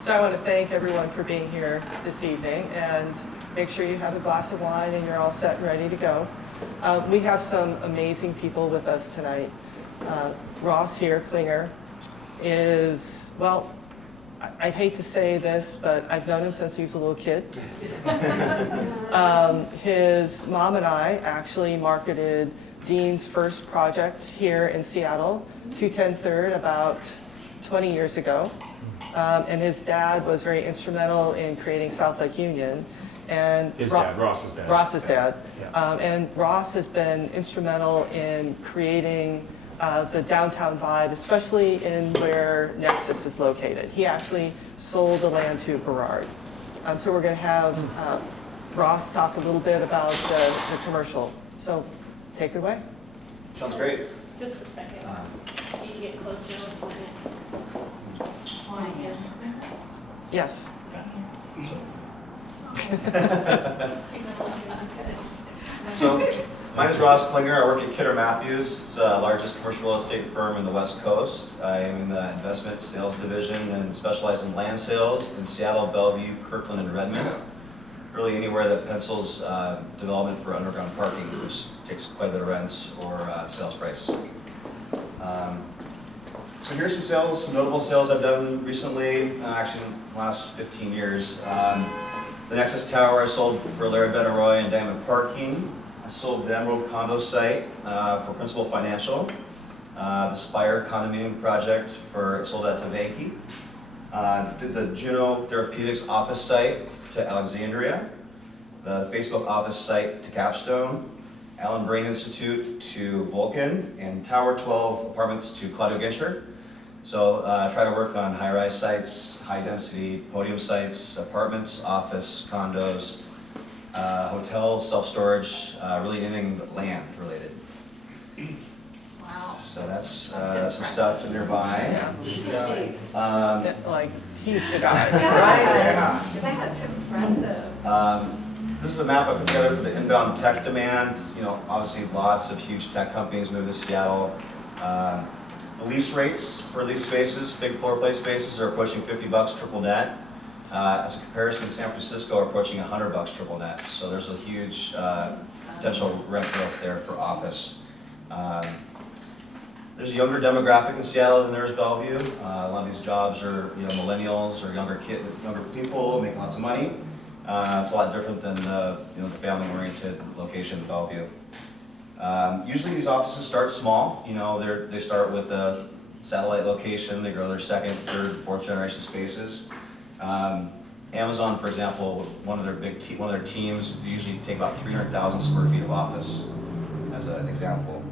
So I want to thank everyone for being here this evening, and make sure you have a glass of wine and you're all set and ready to go. We have some amazing people with us tonight. Ross here, Klinger, is, well, I'd hate to say this, but I've known him since he was a little kid. His mom and I actually marketed Dean's first project here in Seattle, 210 3rd, about 20 years ago. And his dad was very instrumental in creating South Lake Union. And Ross's dad. Ross's dad. Yeah. And Ross has been instrumental in creating the downtown vibe, especially in where Nexus is located. He actually sold the land to Burrard. So we're going to have Ross talk a little bit about the commercial. So take it away. Sounds great. Just a second. Need to get closer to it. Yes. So, my name is Ross Klinger. I work at Kidder Matthews. It's the largest commercial real estate firm in the West Coast. I am in the investment sales division and specialize in land sales in Seattle, Bellevue, Kirkland, and Redmond. Really anywhere that pencils development for underground parking, which takes quite a bit of rents or sales price. So here's some notable sales I've done recently, actually in the last 15 years. The Nexus Tower I sold for Larry Benaroy and Diamond Parking. I sold the Emerald Condo site for Principal Financial. The Spire condominium project sold that to Vanke. Did the Juno Therapeutics office site to Alexandria. The Facebook office site to Capstone. Allen Brain Institute to Vulcan, and Tower 12 apartments to Claudio Gincher. So try to work on high-rise sites, high-density podium sites, apartments, office, condos, hotels, self-storage, really anything land related. Wow. So that's some stuff nearby. Like, he's the guy, Yeah. right? Yeah. That's impressive. This is a map I put together for the inbound tech demand. You know, obviously lots of huge tech companies moving to Seattle. The lease rates for lease spaces, big floor plate spaces, are approaching $50 triple net. As a comparison, San Francisco are approaching $100 triple net. So there's a huge potential rent growth there for office. There's a younger demographic in Seattle than there is Bellevue. A lot of these jobs are millennials or younger people making lots of money. It's a lot different than the family-oriented location in Bellevue. Usually these offices start small. They start with a satellite location. They grow their second, third, fourth generation spaces. Amazon, for example, one of their teams usually take about 300,000 square feet of office, as an example.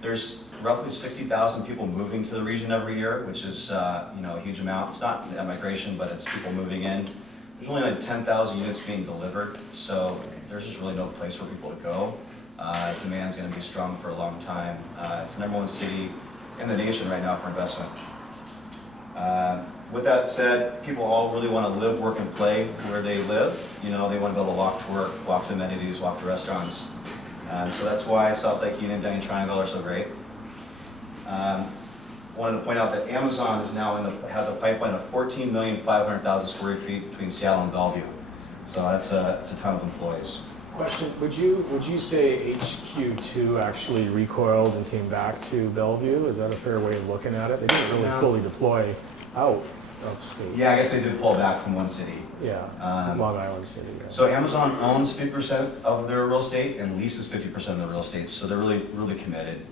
There's roughly 60,000 people moving to the region every year, which is a huge amount. It's not a migration, but it's people moving in. There's only like 10,000 units being delivered, so there's just really no place for people to go. Demand's going to be strong for a long time. It's the #1 city in the nation right now for investment. With that said, people all really want to live, work, and play where they live. They want to be able to walk to work, walk to amenities, walk to restaurants. So that's why South Lake Union and Denny Triangle are so great. Wanted to point out that Amazon is now has a pipeline of 14,500,000 square feet between Seattle and Bellevue. So that's a ton of employees. Question: Would you say HQ2 actually recoiled and came back to Bellevue? Is that a fair way of looking at it? They didn't really fully deploy out of state. Yeah, I guess they did pull back from one city. Yeah, Long Island City. Yeah. So Amazon owns 50% of their real estate and leases 50% of the real estate. So they're really committed.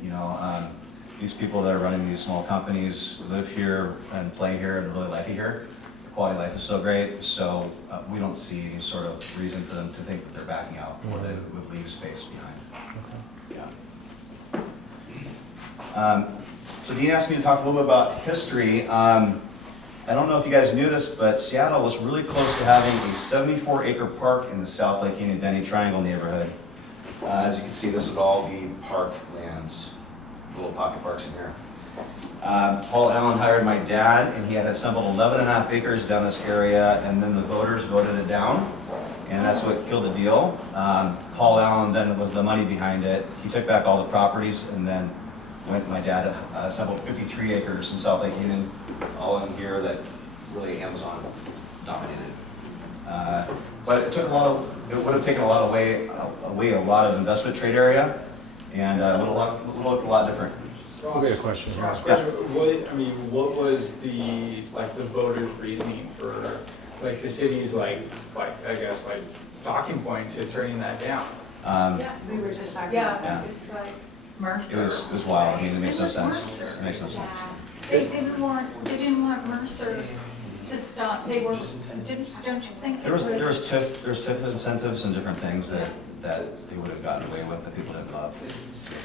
These people that are running these small companies live here and play here and really like it here. The quality of life is so great, so we don't see any sort of reason for them to think that they're backing out or they would leave space behind. Yeah. So Dean asked me to talk a little bit about history. I don't know if you guys knew this, but Seattle was really close to having a 74-acre park in the South Lake Union Denny Triangle neighborhood. As you can see, this would all be park lands. Little pocket parks in here. Paul Allen hired my dad, and he had assembled 11.5 acres down this area, and then the voters voted it down, and that's what killed the deal. Paul Allen then was the money behind it. He took back all the properties and then My dad assembled 53 acres in South Lake Union, all in here that really Amazon dominated. But it would have taken away a lot of investment trade area, and it would look a lot different. I'll get a question. Ross, what was the voters' reasoning for the city's I guess talking point to turning that down? Yeah, we were just talking about Yeah. that. It's like It was wild. I mean, it makes no sense. It makes no sense. They didn't want Mercer to stop, don't you think There was TIF incentives and different things that they would have gotten away with that people didn't love.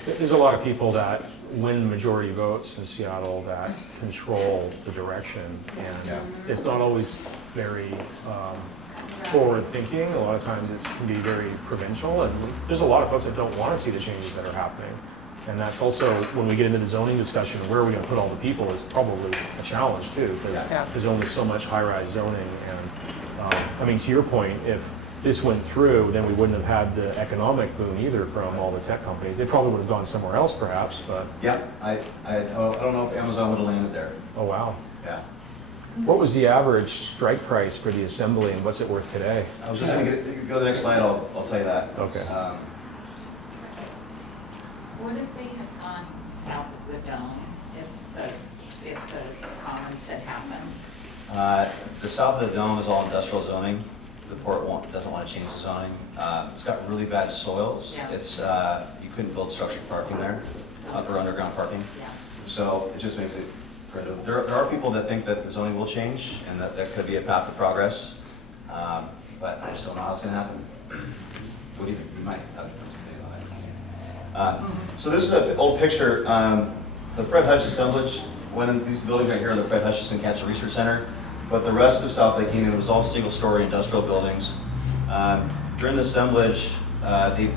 There's a lot of people that win majority votes in Seattle that control the direction, and it's not always very forward thinking. A lot of times it can be very provincial, and there's a lot of folks that don't want to see the changes that are happening. And that's also, when we get into the zoning discussion, where are we going to put all the people is probably a challenge too, because there's only so much high-rise zoning. And to your point, if this went through, then we wouldn't have had the economic boom either from all the tech companies. They probably would have gone somewhere else perhaps, but. Yeah, I don't know if Amazon would have landed there. Oh, wow. Yeah. What was the average strike price for the assembly, and what's it worth today? I was just going to go to the next slide. I'll tell you that. Okay. What if they had gone south of the dome, if the commons had happened? The south of the dome is all industrial zoning. The port doesn't want to change the zoning. It's got really bad soils. Yeah. It's you couldn't build structured parking there, or underground parking. Yeah. So it just makes it critical. There are people that think that the zoning will change and that there could be a path of progress, but I just don't know how it's going to happen. What do you think? We might have so this is an old picture. The Fred Hutch assemblage, when these buildings right here are the Fred Hutchison Cancer Research Center, but the rest of South Lake Union was all single-story industrial buildings. During the assemblage, they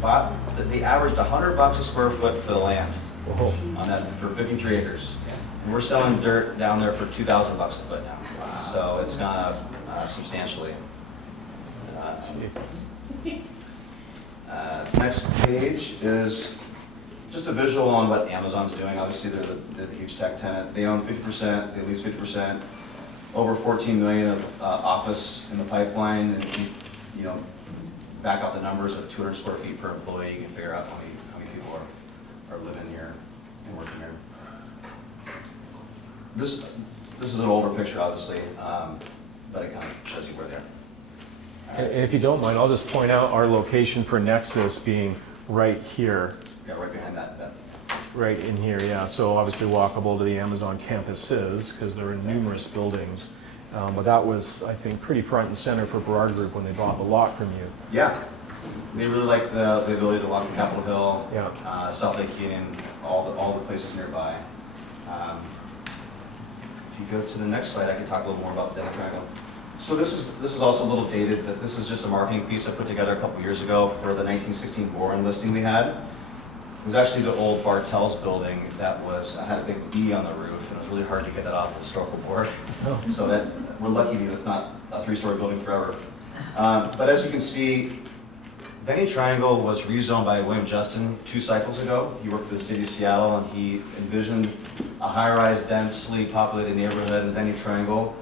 averaged $100 a square foot for the land on that for 53 acres. And we're selling dirt down there for $2,000 a foot now. Wow. So it's gone up substantially. Next page is just a visual on what Amazon's doing. Obviously, they're the huge tech tenant. They own 50%, they lease 50%, over 14 million of office in the pipeline, and back out the numbers of 200 square feet per employee, you can figure out how many people are living here and working here. This is an older picture, obviously, but it kind of shows you where they are. And if you don't mind, I'll just point out our location for Nexus being right here. Yeah, right behind that. Right in here, yeah. So obviously walkable to the Amazon campuses because there are numerous buildings. But that was, I think, pretty front and center for Burrard Group when they bought the lot from you. Yeah, they really like the ability to walk to Capitol Hill, South Lake Union, all the places nearby. If you go to the next slide, I can talk a little more about the Denny Triangle. So this is also a little dated, but this is just a marketing piece I put together a couple years ago for the 1916 Boren listing we had. It was actually the old Bartell's building that had a big E on the roof, and it was really hard to get that off the historical board. Oh. So that we're lucky that it's not a 3-story building forever. But as you can see, Denny Triangle was rezoned by William Justin 2 cycles ago. He worked for the city of Seattle, and he envisioned a high-rise, densely populated neighborhood in Denny Triangle.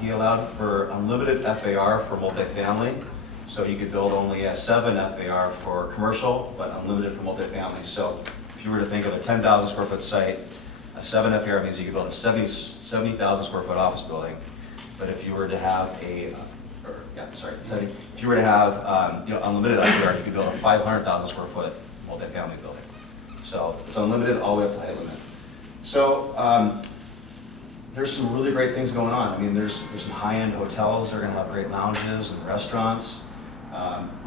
He allowed for unlimited FAR for multifamily, so you could build only a 7 FAR for commercial, but unlimited for multifamily. So if you were to think of a 10,000 square foot site, a 7 FAR means you could build a 70,000 square foot office building. But if you were to have if you were to have unlimited FAR, you could build a 500,000 square foot multifamily building. So it's unlimited all the way up to height limit. So there's some really great things going on. I mean, there's some high-end hotels that are going to have great lounges and restaurants.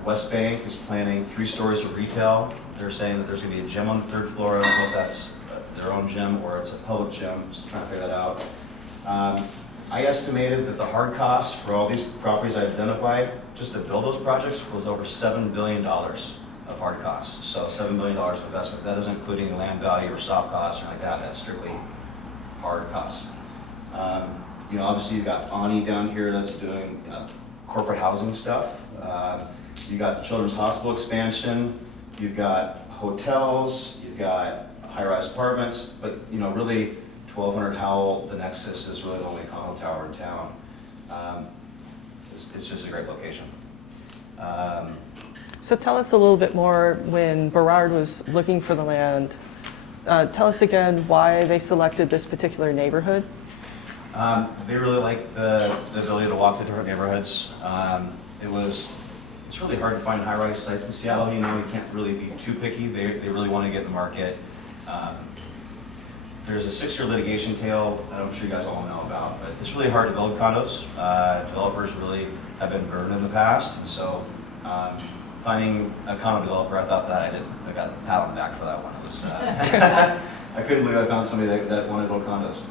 West Bank is planning 3 stories of retail. They're saying that there's going to be a gym on the 3rd floor. I don't know if that's their own gym or it's a public gym. Just trying to figure that out. I estimated that the hard costs for all these properties I identified just to build those projects was over $7 billion of hard costs. So $7 billion of investment. That isn't including land value or soft costs or like that. That's strictly hard costs. Obviously you've got Ani down here that's doing corporate housing stuff. You got the Children's Hospital expansion. You've got hotels. You've got high-rise apartments, but, really 1200 Howell, the Nexus is really the only condo tower in town. It's just a great location. So tell us a little bit more, when Berard was looking for the land, tell us again why they selected this particular neighborhood. They really like the ability to walk to different neighborhoods. It's really hard to find high-rise sites in Seattle. You can't really be too picky. They really want to get in the market. There's a 6-year litigation tail that I'm sure you guys all know about, but it's really hard to build condos. Developers really have been burned in the past, and so finding a condo developer, I thought that I got a pat on the back for that one. It was, I couldn't believe I found somebody that wanted to build condos.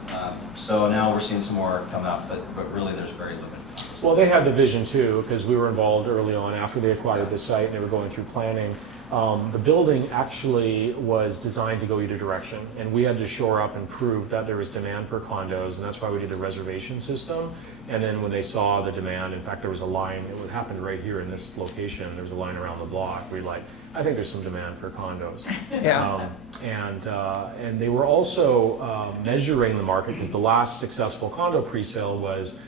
So now we're seeing some more come up, but really there's very limited. Well, they had the vision too, because we were involved early on after they acquired the site and they were going through planning. The building actually was designed to go either direction, and we had to shore up and prove that there was demand for condos, and that's why we did the reservation system. And then when they saw the demand, in fact, there was a line, it happened right here in this location, there was a line around the block. We like, I think there's some demand for condos. Yeah. And they were also measuring the market, because the last successful condo presale was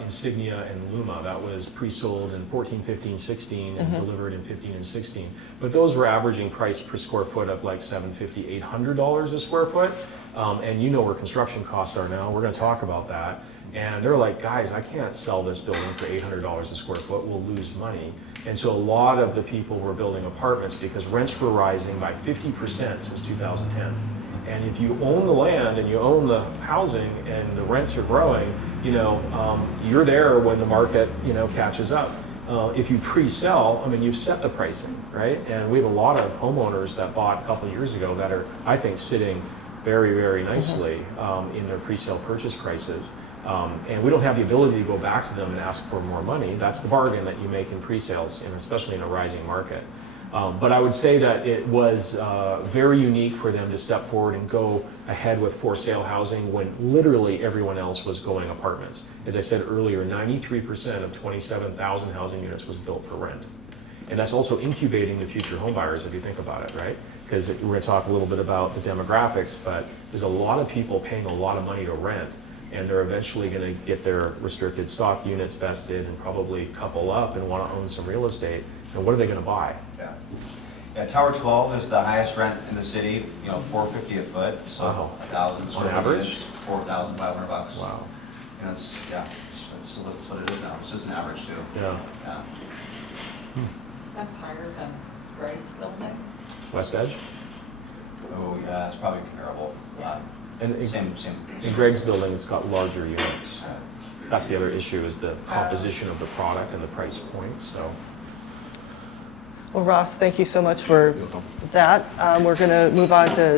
Insignia and Luma. That was pre-sold in 14, 15, 16 and delivered in 15 and 16. But those were averaging price per square foot of like $750, $800 a square foot. And where construction costs are now. We're going to talk about that. And they're like, guys, I can't sell this building for $800 a square foot. We'll lose money. And so a lot of the people were building apartments because rents were rising by 50% since 2010. And if you own the land and you own the housing and the rents are growing, you're there when the market, catches up. If you pre-sell, you've set the pricing, right? And we have a lot of homeowners that bought a couple of years ago that are, I think, sitting very, very nicely in their pre-sale purchase prices. And we don't have the ability to go back to them and ask for more money. That's the bargain that you make in pre-sales, and especially in a rising market. But I would say that it was very unique for them to step forward and go ahead with for sale housing when literally everyone else was going apartments. As I said earlier, 93% of 27,000 housing units was built for rent. And that's also incubating the future home buyers, if you think about it, right? Because we're going to talk a little bit about the demographics, but there's a lot of people paying a lot of money to rent, and they're eventually going to get their restricted stock units vested and probably couple up and want to own some real estate. And what are they going to buy? Yeah, Tower 12 is the highest rent in the city, $450 a foot, so Wow. 1,000 square On average? units, $4,500. Wow. And that's what it is now. It's just an average too. Yeah. Yeah. That's higher than Greg's building. West Edge? Oh, yeah, it's probably comparable. And Same. in Greg's building, it's got larger units. That's the other issue, is the composition of the product and the price point, so. Well, Ross, thank you so much for that. We're going to move on to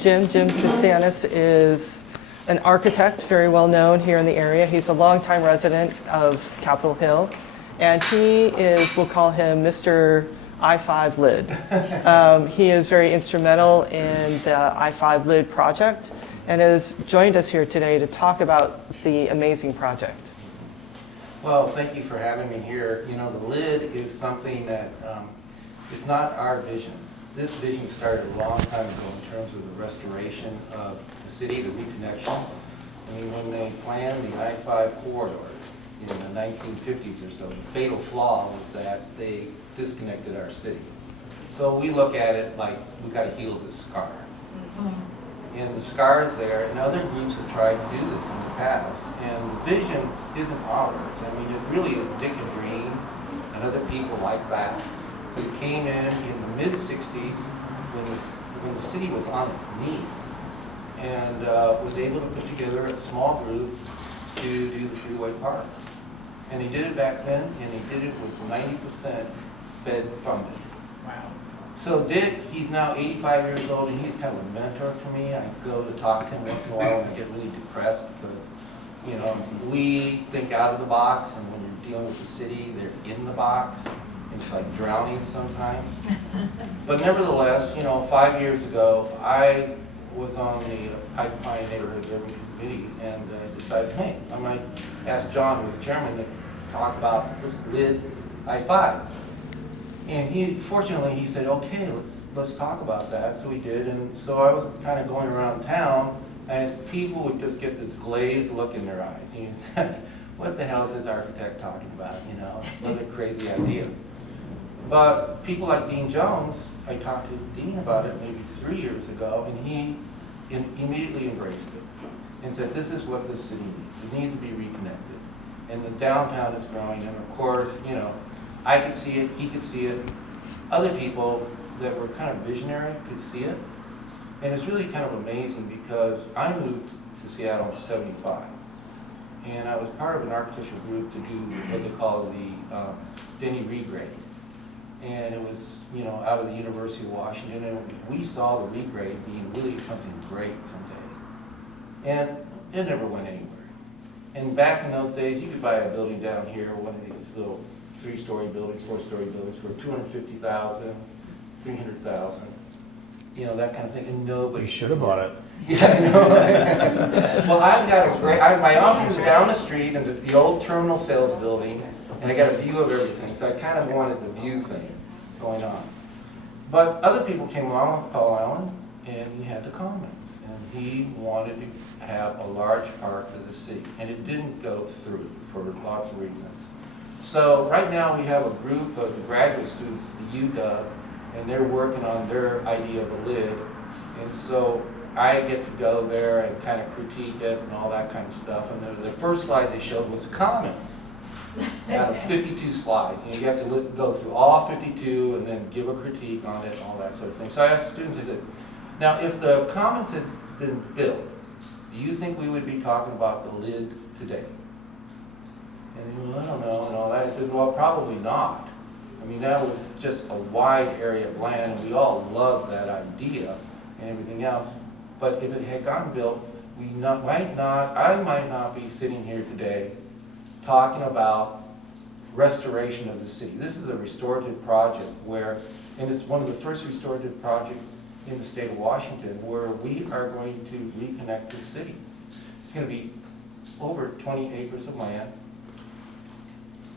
Jim. Jim Cassianis is an architect, very well known here in the area. He's a longtime resident of Capitol Hill, and he is, we'll call him Mr. I-5 lid. He is very instrumental in the I-5 lid project and has joined us here today to talk about the amazing project. Well, thank you for having me here. The lid is something that is not our vision. This vision started a long time ago in terms of the restoration of the city, the reconnection. When they planned the I-5 corridor in the 1950s or so, the fatal flaw was that they disconnected our city. So we look at it like we got to heal this scar. And the scar is there, and other groups have tried to do this in the past. And the vision isn't ours. It really is Dick and Green and other people like that who came in the mid-60s when the city was on its knees and was able to put together a small group to do the freeway park. And they did it back then, and they did it with 90% Fed funded. Wow. So Dick, he's now 85 years old, and he's kind of a mentor to me. I go to talk to him once in a while when I get really depressed because, we think out of the box, and when you're dealing with the city, they're in the box. It's like drowning sometimes. But nevertheless, 5 years ago, I was on the Pine Neighborhood Urban Committee and decided, hey, I might ask John, who's the chairman, to talk about this lid I-5. And fortunately, he said, okay, let's talk about that. So we did, and so I was kind of going around town, and people would just get this glazed look in their eyes. And he said, what the hell is this architect talking about? You know, it's another crazy idea. But people like Dean Jones, I talked to Dean about it maybe 3 years ago, and he immediately embraced it and said, this is what this city needs. It needs to be reconnected. And the downtown is growing, and of course, you know, I could see it, he could see it. Other people that were kind of visionary could see it. And it's really kind of amazing because I moved to Seattle in '75. And I was part of an architectural group to do what they call the Denny regrade. And it was, you know, out of the University of Washington, and we saw the regrade being really something great someday. And it never went anywhere. And back in those days, you could buy a building down here, one of these little 3-story buildings, 4-story buildings for $250,000, $300,000, you know, that kind of thing, and nobody. You should have bought it. Yeah, I know. Well, I've got a great, my office is down the street in the old terminal sales building, and I got a view of everything, so I kind of wanted the view thing going on. But other people came along, Paul Allen, and he had the Commons, and he wanted to have a large park for the city, and it didn't go through for lots of reasons. So right now we have a group of graduate students at the UW, and they're working on their idea of a lid, and so I get to go there and kind of critique it and all that kind of stuff. And the first slide they showed was the Commons out of 52 slides. You know, you have to go through all 52 and then give a critique on it and all that sort of thing. So I asked students, I said, now if the Commons had been built, do you think we would be talking about the lid today? And they go, well, I don't know and all that. I said, well, probably not. I mean, that was just a wide area of land, and we all loved that idea and everything else. But if it had gotten built, I might not be sitting here today talking about restoration of the city. This is a restorative project and it's one of the first restorative projects in the state of Washington where we are going to reconnect the city. It's going to be over 20 acres of land.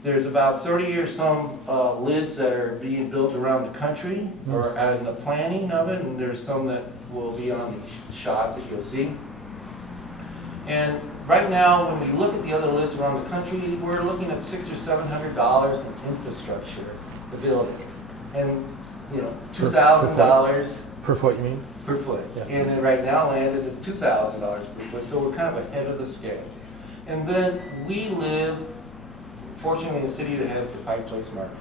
There's about 30 or some lids that are being built around the country or in the planning of it, and there's some that will be on the shots that you'll see. And right now, when we look at the other lids around the country, we're looking at $600 or $700 in infrastructure to build it. And, you know, $2,000 Per foot, you mean? per foot. Yeah. And then right now, land is at $2,000 per foot, so we're kind of ahead of the scale. And then we live, fortunately, in a city that has the Pike Place Market.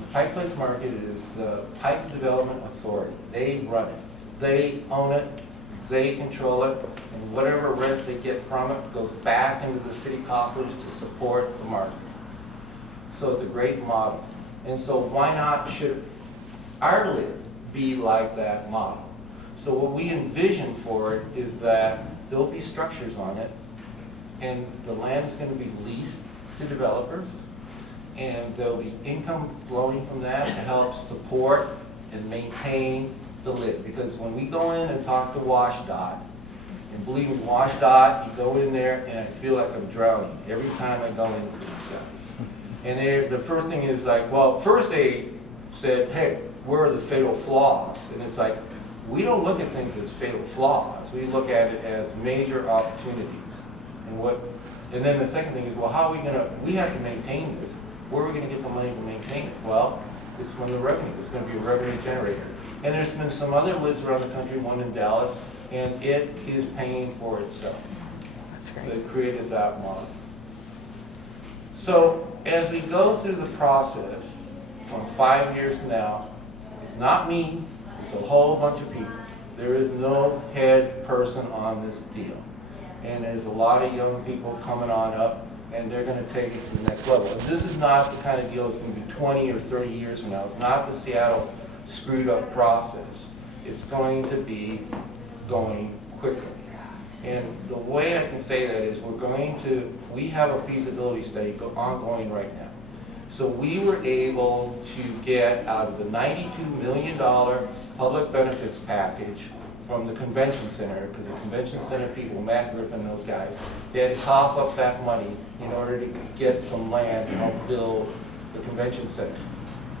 The Pike Place Market is the Pike Development Authority. They run it. They own it. They control it. And whatever rents they get from it goes back into the city coffers to support the market. So it's a great model. And so why not should our lid be like that model? So what we envision for it is that there'll be structures on it, and the land is going to be leased to developers, and there'll be income flowing from that to help support and maintain the lid. Because when we go in and talk to WashDOT, and believe me, WashDOT, you go in there and I feel like I'm drowning every time I go in with these guys. And the first thing is like, well, first they said, hey, where are the fatal flaws? And it's like, we don't look at things as fatal flaws. We look at it as major opportunities. And then the second thing is, well, how are we gonna, we have to maintain this. Where are we gonna get the money to maintain it? Well, it's from the revenue. It's gonna be a revenue generator. And there's been some other lids around the country, one in Dallas, and it is paying for itself. That's So great. they created that model. So as we go through the process from 5 years from now, it's not me, it's a whole bunch of people. There is no head person on this deal. And there's a lot of young people coming on up, and they're going to take it to the next level. And this is not the kind of deal that's going to be 20 or 30 years from now. It's not the Seattle screwed up process. It's going to be going quickly. And the way I can say that is we have a feasibility study ongoing right now. So we were able to get out of the $92 million public benefits package from the convention center, because the convention center people, Matt Griffin, those guys, they had to cough up that money in order to get some land to help build the convention center.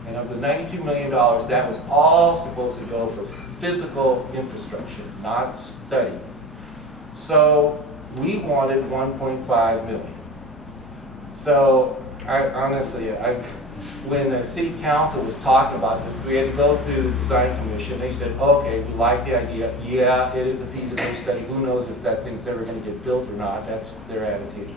And of the $92 million, that was all supposed to go for physical infrastructure, not studies. So we wanted 1.5 million. So when the city council was talking about this, we had to go through the design commission. They said, okay, we like the idea. Yeah, it is a feasibility study. Who knows if that thing's ever going to get built or not. That's their attitude.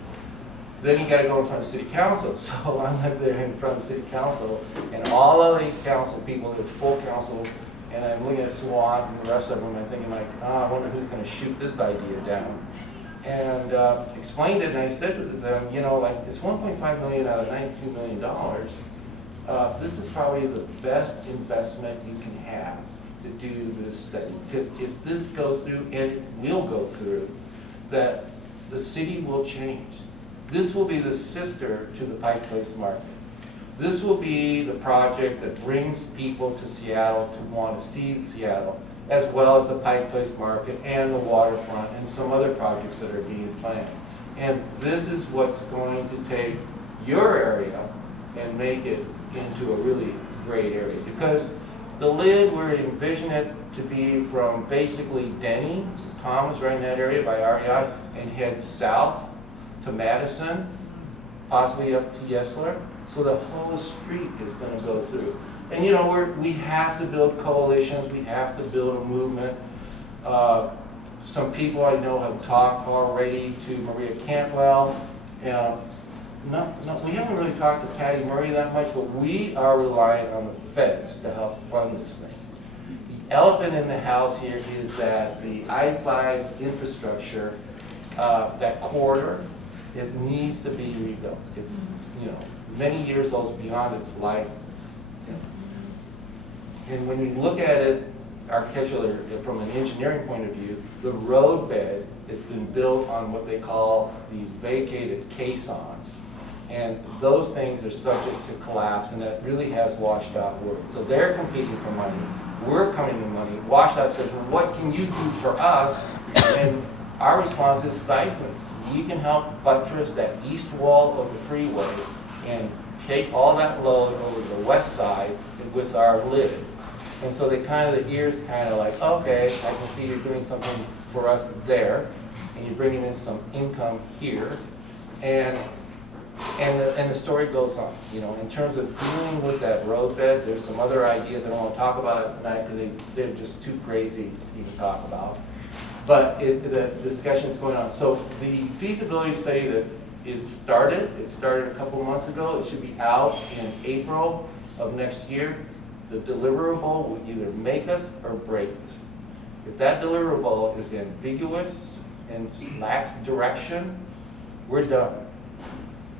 Then you got to go in front of city council. So I'm like there in front of city council, and all of these council people, the full council, and I'm looking at SWAT and the rest of them, I'm thinking like, oh, I wonder who's going to shoot this idea down. And explained it, and I said to them, you know, like, it's 1.5 million out of $92 million. This is probably the best investment you can have to do this study. Because if this goes through, and it will go through, that the city will change. This will be the sister to the Pike Place Market. This will be the project that brings people to Seattle to want to see Seattle, as well as the Pike Place Market and the waterfront and some other projects that are being planned. And this is what's going to take your area and make it into a really great area. Because the lid, we're envisioning it to be from basically Denny, Tom is right in that area by Ariat, and head south to Madison, possibly up to Yesler. So the whole street is going to go through. And you know, we have to build coalitions, we have to build a movement. Some people I know have talked already to Maria Cantwell. We haven't really talked to Patty Murray that much, but we are relying on the feds to help fund this thing. The elephant in the house here is that the I-5 infrastructure, that corridor, it needs to be rebuilt. It's, you know, many years old, beyond its life. And when you look at it architecturally, from an engineering point of view, the road bed has been built on what they call these vacated caissons. And those things are subject to collapse, and that really has washed out work. So they're competing for money. We're coming to money. WashDOT says, well, what can you do for us? And our response is seismic. We can help buttress that east wall of the freeway and take all that load over the west side with our lid. And so they the ears like, okay, I can see you're doing something for us there, and you're bringing in some income here. And the story goes on. You know, in terms of dealing with that roadbed, there's some other ideas. I don't want to talk about it tonight because they're just too crazy to even talk about. But the discussion's going on. So the feasibility study that it started a couple of months ago. It should be out in April of next year. The deliverable will either make us or break us. If that deliverable is ambiguous and lacks direction, we're done.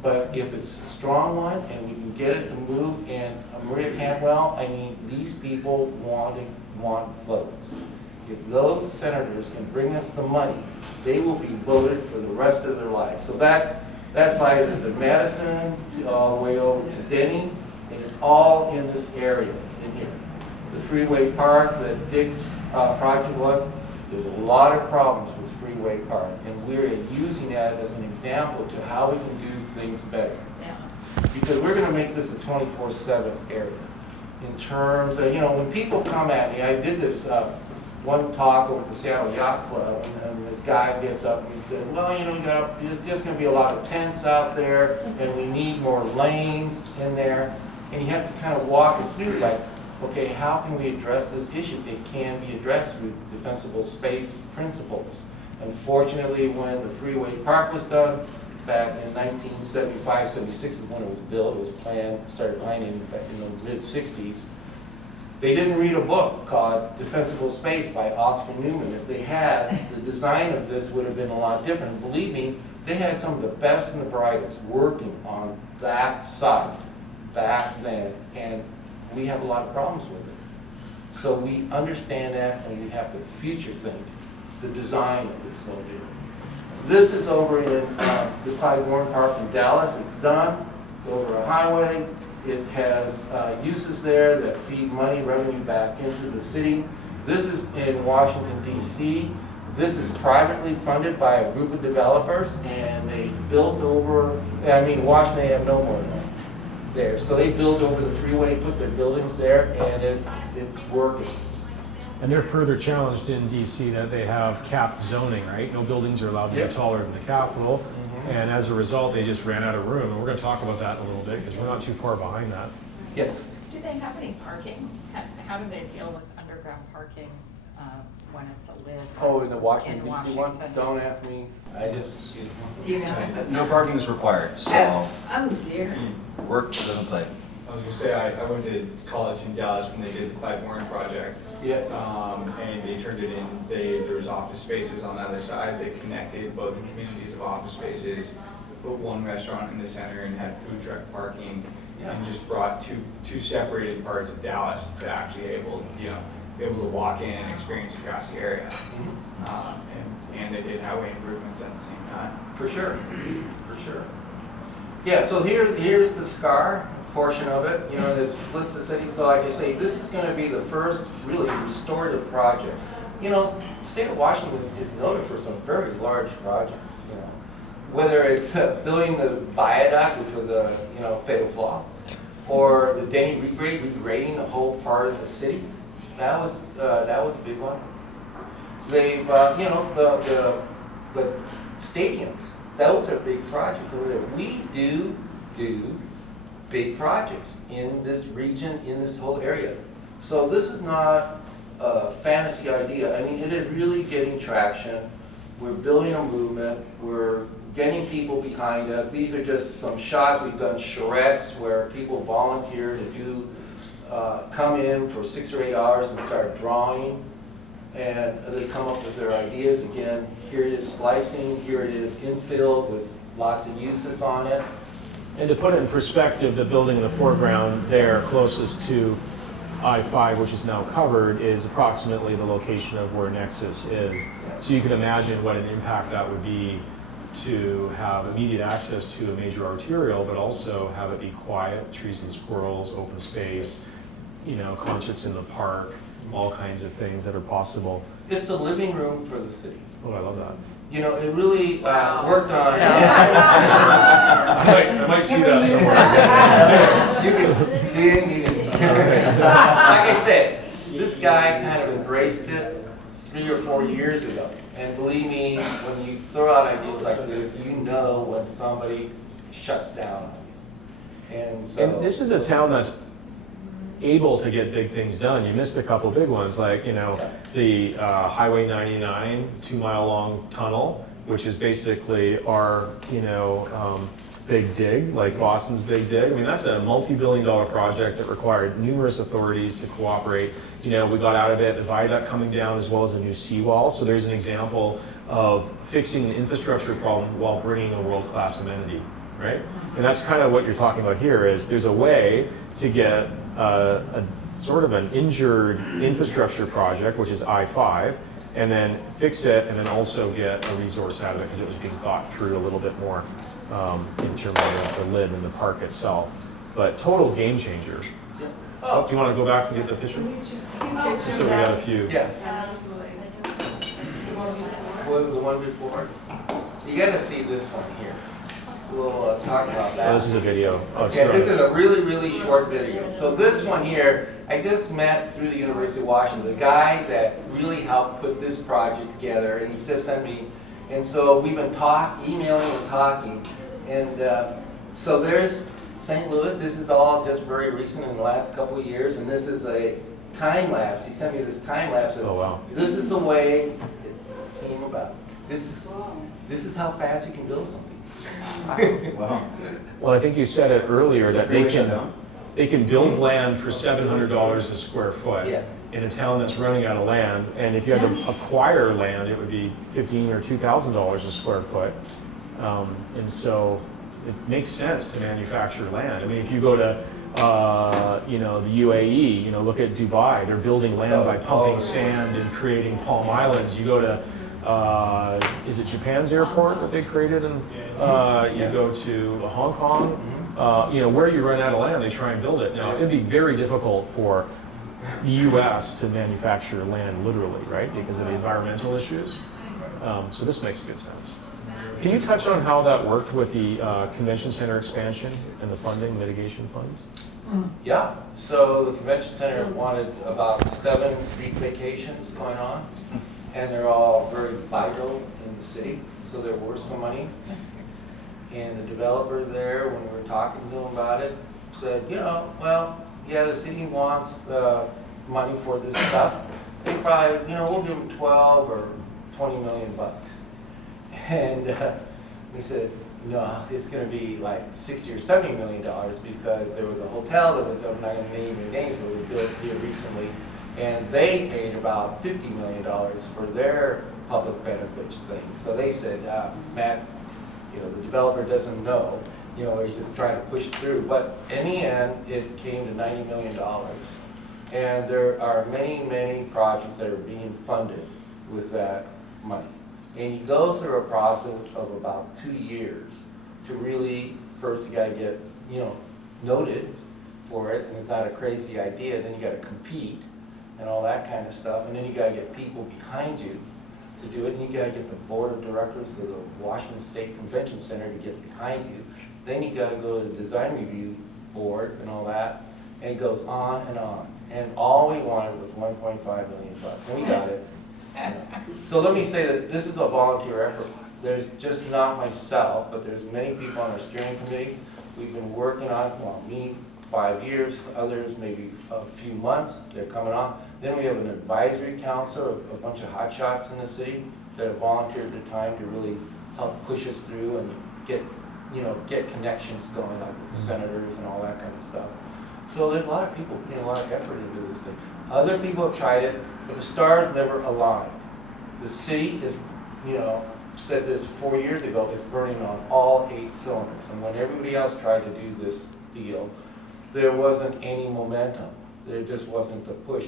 But if it's a strong one and we can get it to move, and Maria Cantwell, I mean, these people want votes. If those senators can bring us the money, they will be voted for the rest of their lives. So that side is at Madison, all the way over to Denny, and it's all in this area in here. The Freeway Park that Dick's project was, there's a lot of problems with Freeway Park, and we're using that as an example to how we can do things better. Yeah. Because we're going to make this a 24/7 area. In terms of, you know, when people come at me, I did this one talk over at the Seattle Yacht Club, and this guy gets up and he said, well, you know, there's just going to be a lot of tents out there, and we need more lanes in there. And you have to kind of walk it through, like, okay, how can we address this issue? It can be addressed with defensible space principles. Unfortunately, when the Freeway Park was done, back in 1975, 76 is when it was built, it was planned, started planning back in the mid-60s. They didn't read a book called Defensible Space by Oscar Newman. If they had, the design of this would have been a lot different. Believe me, they had some of the best and the brightest working on that site back then, and we have a lot of problems with it. So we understand that, and we have to future think the design of this whole deal. This is over in the Clyde Warren Park in Dallas. It's done. It's over a highway. It has uses there that feed money, revenue back into the city. This is in Washington, D.C. This is privately funded by a group of developers, and they built over, I mean, Washington, they have no more money. there. So they built over the freeway, put their buildings there, and it's working. And they're further challenged in DC that they have capped zoning, right? No buildings are allowed to be Yep. taller than the Capitol. And as a result, they just ran out of room. And we're gonna talk about that in a little bit because we're not too far behind that. Yes. Do they have any parking? How do they deal with underground parking when it's a lid? Oh, in the Washington In DC one? Washington. Don't ask me. I just, Do you know? No parking is required, so Oh dear. work doesn't play. I was gonna say, I went to college in Dallas when they did the Clyde Warren project. yes. And they turned it in, there was office spaces on the other side that connected both the communities of office spaces, put one restaurant in the center and had food truck parking, and just brought two separated parts of Dallas to actually be able to walk in and experience across the area. And they did highway improvements at the same time. For sure, for sure. Yeah, so here's the SCAR portion of it, you know, that splits the city. So like I say, this is gonna be the first really restorative project. You know, the state of Washington is noted for some very large projects, you know. Whether it's building the viaduct, which was a, fatal flaw, or the Denny regrading the whole part of the city, that was a big one. They've, the stadiums, those are big projects over there. We do big projects in this region, in this whole area. So this is not a fantasy idea. I mean, it is really getting traction. We're building a movement. We're getting people behind us. These are just some shots. We've done charrettes where people volunteer to do, come in for 6 or 8 hours and start drawing. And they come up with their ideas. Again, here it is slicing, here it is infill with lots of uses on it. And to put it in perspective, the building in the foreground there closest to I-5, which is now covered, is approximately the location of where Nexus is. So you can imagine what an impact that would be to have immediate access to a major arterial, but also have it be quiet, trees and squirrels, open space, concerts in the park, all kinds of things that are possible. It's the living room for the city. Oh, I love that. You know, it really worked on. I might see that somewhere. You can, like I said, this guy kind of embraced it 3 or 4 years ago. And believe me, when you throw out ideas like this, you know when somebody shuts down on you. And so. And this is a town that's able to get big things done. You missed a couple big ones, like, the Highway 99 2-mile-long tunnel, which is basically our, big dig, like Boston's big dig. I mean, that's a multi-billion-dollar project that required numerous authorities to cooperate. We got out of it, the viaduct coming down, as well as a new seawall. So there's an example of fixing an infrastructure problem while bringing a world-class amenity, right? And that's kind of what you're talking about here, is there's a way to get a sort of an injured infrastructure project, which is I-5, and then fix it, and then also get a resource out of it because it was being thought through a little bit more in terms of the lid and the park itself. But total game changer. Oh, do you want to go back and get the picture? Just so we got a few. Yeah. Absolutely. The one before? You gotta see this one here. We'll talk about that. Oh, this is a video. Oh, Okay, sorry. this is a really, really short video. So this one here, I just met through the University of Washington, the guy that really helped put this project together, and he said send me. And so we've been emailing and talking. And so there's St. Louis. This is all just very recent in the last couple of years, and this is a time lapse. He sent me this time lapse. Oh, wow. This is the way it came about. This is how fast you can build something. Wow. Well, I think you said it earlier that they can build land for $700 a square foot Yeah. in a town that's running out of land. And if you had to acquire land, it would be $15,000 or $2,000 a square foot. And so it makes sense to manufacture land. I mean, if you go to the UAE, look at Dubai. They're building land by pumping sand and creating Palm Islands. You go to, is it Japan's airport that they created? And you go to Hong Kong. Where you run out of land, they try and build it. Now, it'd be very difficult for the U.S. to manufacture land literally, right? Because of the environmental issues. So this makes good sense. Can you touch on how that worked with the convention center expansion and the funding, mitigation funds? Yeah, so the convention center wanted about 7 street vacations going on, and they're all very vital in the city, so they're worth some money. And the developer there, when we were talking to him about it, said, well, yeah, the city wants money for this stuff. They probably, we'll give them 12 or 20 million bucks. And we said, no, it's going to be like 60 or 70 million dollars because there was a hotel that was, I'm not going to name any names, but it was built here recently, and they paid about $50 million for their public benefits thing. So they said, Matt, the developer doesn't know, he's just trying to push it through. But in the end, it came to $90 million. And there are many, many projects that are being funded with that money. And you go through a process of about 2 years to really, first you gotta get, noted for it, and it's not a crazy idea, then you gotta compete and all that kind of stuff, and then you gotta get people behind you to do it, and you gotta get the board of directors of the Washington State Convention Center to get behind you. Then you gotta go to the design review board and all that, and it goes on and on. And all we wanted was 1.5 million bucks, and we got it. So let me say that this is a volunteer effort. There's just not myself, but there's many people on our steering committee. We've been working on it, me 5 years, others maybe a few months, they're coming on. Then we have an advisory council of a bunch of hotshots in the city that have volunteered their time to really help push us through and get connections going, like with the senators and all that kind of stuff. So there's a lot of people putting a lot of effort into this thing. Other people have tried it, but the stars never aligned. The city is, said this 4 years ago, is burning on all 8 cylinders. And when everybody else tried to do this deal, there wasn't any momentum. There just wasn't the push.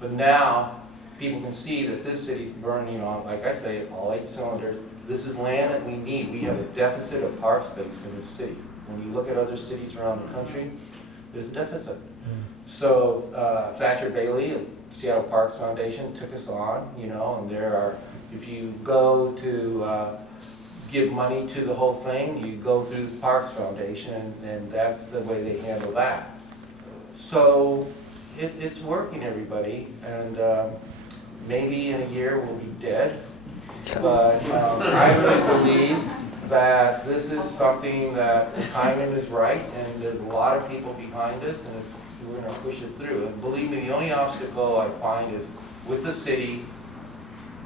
But now people can see that this city's burning on, like I say, all 8 cylinders. This is land that we need. We have a deficit of park space in this city. When you look at other cities around the country, there's a deficit. So Thatcher Bailey of Seattle Parks Foundation took us on, and there are, if you go to give money to the whole thing, you go through the Parks Foundation, and that's the way they handle that. So it's working, everybody, and maybe in a year we'll be dead, but I really believe that this is something that the timing is right, and there's a lot of people behind us, and we're going to push it through. And believe me, the only obstacle I find is with the city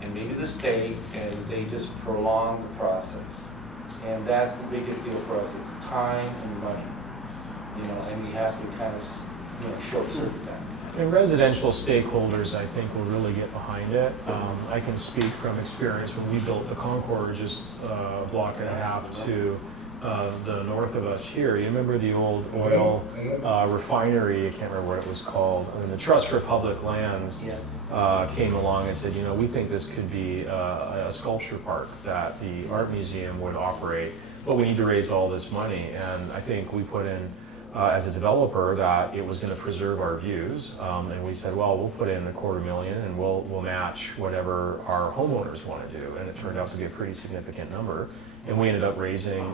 and maybe the state, and they just prolong the process. And that's the biggest deal for us. It's time and money, and we have to kind of short circuit that. And residential stakeholders, I think, will really get behind it. I can speak from experience when we built the Concord just a block and a half to the north of us here. You remember the old oil refinery? I can't remember what it was called. And the Trust for Public Lands came along and said, we think this could be a sculpture park that the art museum would operate, but we need to raise all this money. And I think we put in, as a developer, that it was going to preserve our views, and we said, well, we'll put in $250,000 and we'll match whatever our homeowners want to do, and it turned out to be a pretty significant number, and we ended up raising,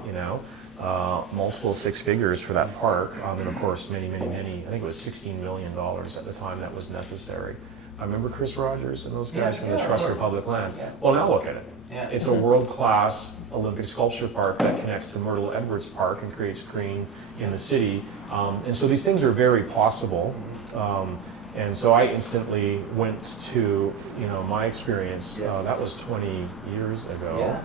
multiple 6 figures for that park, and of course, many, I think it was $16 million at the time that was necessary. I remember Chris Rogers and those guys from the Trust for Public Lands. Yeah. Well, now look at it. Yeah. It's a world-class Olympic sculpture park that connects to Myrtle Edwards Park and creates green in the city. And so these things are very possible. And so I instantly went to, my experience, that was 20 years ago,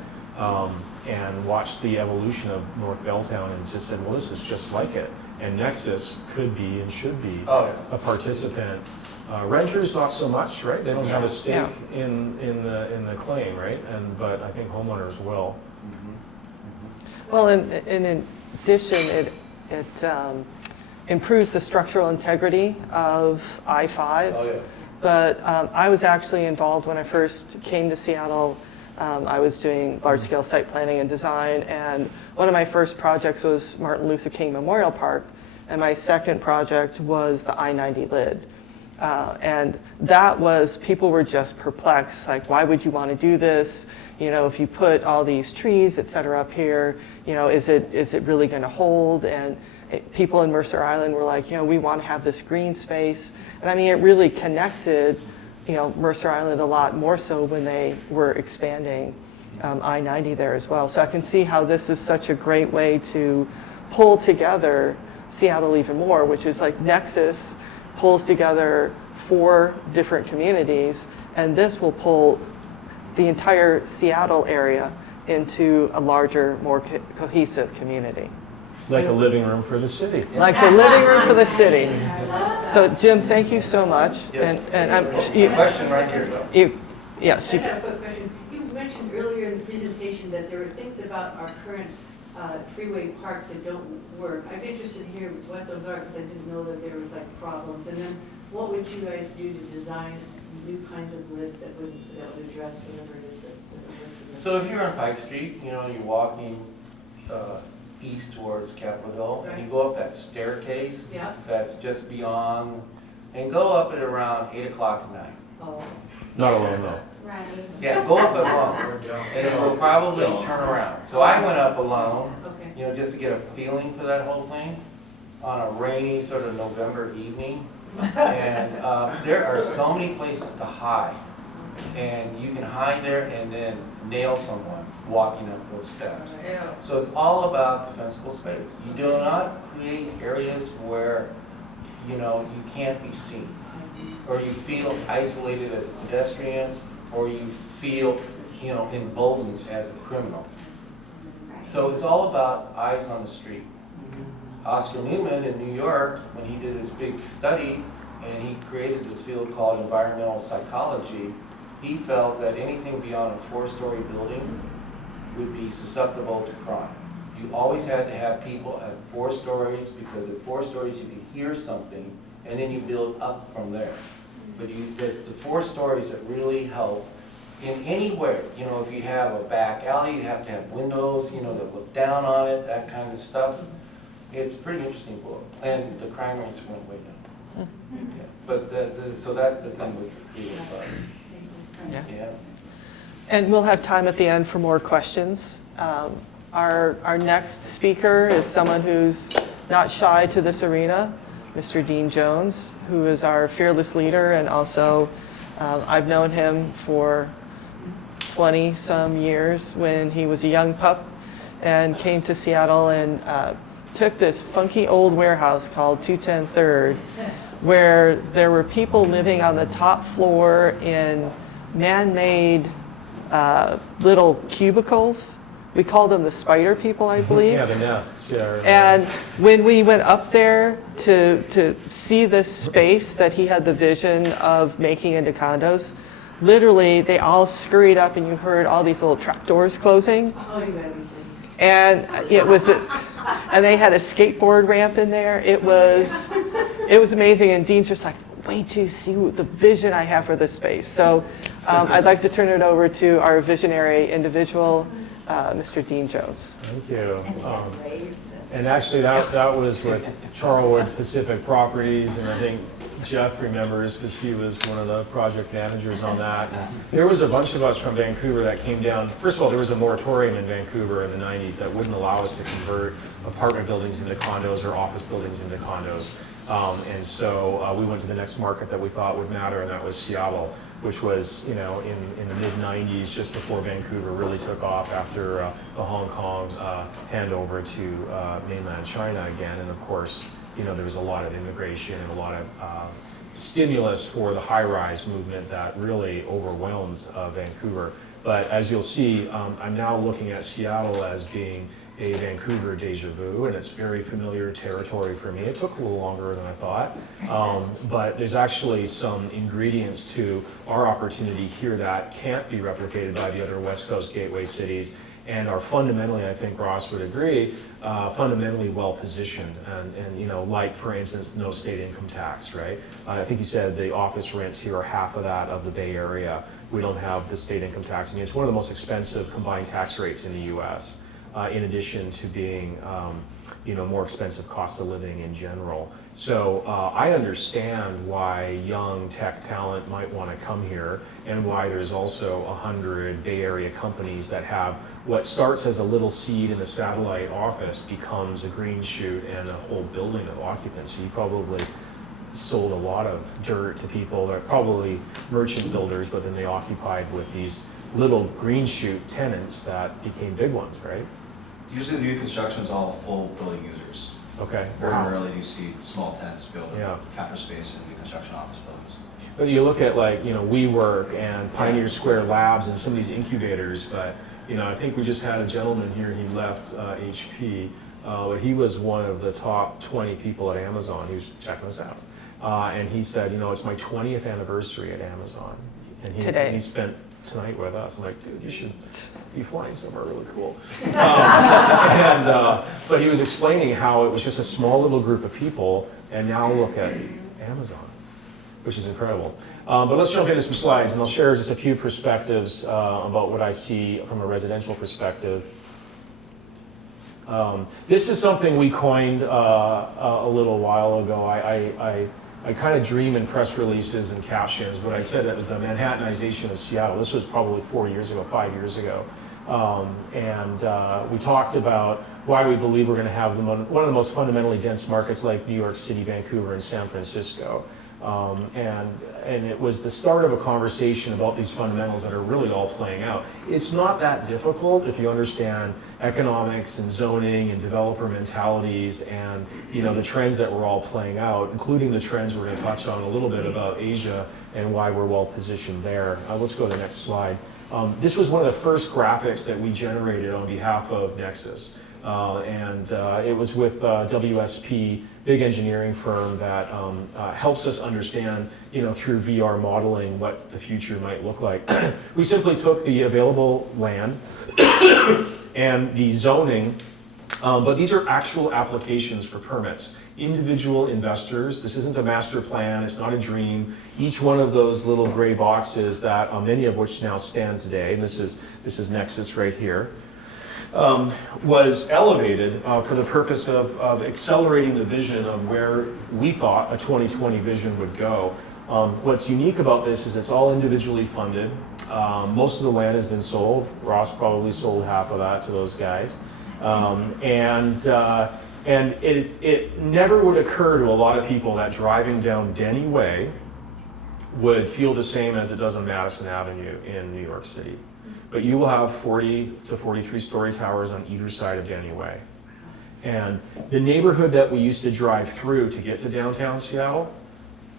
and watched the evolution of North Belltown and just said, well, this is just like it. And Nexus could be and should be a participant. Renters, not so much, right? They don't have a stake in the claim, right? But I think homeowners will. Well, in addition, it improves the structural integrity of I-5. Oh, yeah. But I was actually involved when I first came to Seattle. I was doing large-scale site planning and design, and one of my first projects was Martin Luther King Memorial Park, and my second project was the I-90 lid. And that was, people were just perplexed, like, why would you want to do this? You know, if you put all these trees, et cetera, up here, you know, is it really going to hold? And people in Mercer Island were like, you know, we want to have this green space. And I mean, it really connected, you know, Mercer Island a lot more so when they were expanding I-90 there as well. So I can see how this is such a great way to pull together Seattle even more, which is like Nexus pulls together 4 different communities, and this will pull the entire Seattle area into a larger, more cohesive community. Like a living room for the city. Like the living room for the city. So Jim, thank you so much. Yes. And Question right here, though. Yes. I have a quick question. You mentioned earlier in the presentation that there are things about our current freeway park that don't work. I'm interested to hear what those are, because I didn't know that there was like problems. And then what would you guys do to design new kinds of lids that would address whatever it is that doesn't work for them? So if you're on Pike Street, you know, you're walking east towards Capitol Hill, and you go up that staircase Yeah. that's just beyond, and go up at around 8 o'clock at night. Oh, Not alone though. Right. Yeah, go up alone, and it will probably turn around. So I went up alone, okay. you know, just to get a feeling for that whole thing, on a rainy sort of November evening. And there are so many places to hide, and you can hide there and then nail someone walking up those steps. Yeah. So it's all about defensible space. You do not create areas where, you know, you can't be seen, or you feel isolated as a pedestrian, or you feel, you know, emboldened as a criminal. So it's all about eyes on the street. Oscar Newman in New York, when he did his big study and he created this field called environmental psychology, he felt that anything beyond a 4-story building would be susceptible to crime. You always had to have people at 4 stories, because at 4 stories you can hear something and then you build up from there. But it's the 4 stories that really help in anywhere. You know, if you have a back alley, you have to have windows, you know, that look down on it, that kind of stuff. It's a pretty interesting book, and the crime rates went way down. Yeah. But so that's the thing with the field. Yeah. Yeah. And we'll have time at the end for more questions. Our next speaker is someone who's not shy to this arena, Mr. Dean Jones, who is our fearless leader, and also I've known him for 20-some years when he was a young pup and came to Seattle and took this funky old warehouse called 210 3rd, where there were people living on the top floor in man-made little cubicles. We called them the spider people, I believe. Yeah, the nests, yeah. And when we went up there to see this space that he had the vision of making into condos, literally they all scurried up and you heard all these little trapdoors closing. Oh, you gotta be kidding. And it was, and they had a skateboard ramp in there. It was amazing. And Dean's just like, wait till you see the vision I have for this space. So I'd like to turn it over to our visionary individual, Mr. Dean Jones. Thank you. And actually, that was with Charlwood Pacific Properties, and I think Jeff remembers because he was one of the project managers on that. And there was a bunch of us from Vancouver that came down. First of all, there was a moratorium in Vancouver in the 90s that wouldn't allow us to convert apartment buildings into condos or office buildings into condos. And so we went to the next market that we thought would matter, and that was Seattle, which was, you know, in the mid-90s, just before Vancouver really took off after the Hong Kong handover to mainland China again. And of course, you know, there was a lot of immigration and a lot of stimulus for the high-rise movement that really overwhelmed Vancouver. But as you'll see, I'm now looking at Seattle as being a Vancouver deja vu, and it's very familiar territory for me. It took a little longer than I thought, but there's actually some ingredients to our opportunity here that can't be replicated by the other West Coast gateway cities, and are fundamentally, I think Ross would agree, fundamentally well positioned. And you know, like for instance, no state income tax, right? I think you said the office rents here are half of that of the Bay Area. We don't have the state income tax. I mean, it's one of the most expensive combined tax rates in the US. in addition to being, more expensive cost of living in general. So I understand why young tech talent might want to come here, and why there's also 100 Bay Area companies that have what starts as a little seed in a satellite office becomes a green shoot and a whole building of occupancy. You probably sold a lot of dirt to people that are probably merchant builders, but then they occupied with these little green shoot tenants that became big ones, right? Usually the new construction is all full building users. Okay. Very Wow. rarely do you see small tenants build Yeah. a capture space in new construction office buildings. But you look at WeWork and Pioneer Square Labs and some of these incubators, but I think we just had a gentleman here, he left HP, but he was one of the top 20 people at Amazon. He was checking us out. And he said, it's my 20th anniversary at Amazon. And Today. He spent tonight with us. I'm like, dude, you should be flying somewhere really cool. But he was explaining how it was just a small little group of people, and now look at Amazon, which is incredible. But let's jump into some slides, and I'll share just a few perspectives about what I see from a residential perspective. This is something we coined a little while ago. I kind of dream in press releases and captions, but I said that was the Manhattanization of Seattle. This was probably 5 years ago. And we talked about why we believe we're going to have one of the most fundamentally dense markets like New York City, Vancouver, and San Francisco. And it was the start of a conversation about these fundamentals that are really all playing out. It's not that difficult if you understand economics and zoning and developer mentalities and the trends that we're all playing out, including the trends we're going to touch on a little bit about Asia and why we're well positioned there. Let's go to the next slide. This was one of the first graphics that we generated on behalf of Nexus. It was with WSP, big engineering firm that helps us understand, through VR modeling what the future might look like. We simply took the available land and the zoning, but these are actual applications for permits. Individual investors, this isn't a master plan, it's not a dream. Each one of those little gray boxes that many of which now stand today, and this is Nexus right here, was elevated for the purpose of accelerating the vision of where we thought a 2020 vision would go. What's unique about this is it's all individually funded. Most of the land has been sold. Ross probably sold half of that to those guys. And it never would occur to a lot of people that driving down Denny Way would feel the same as it does on Madison Avenue in New York City. But you will have 40 to 43-story towers on either side of Denny Way. And the neighborhood that we used to drive through to get to downtown Seattle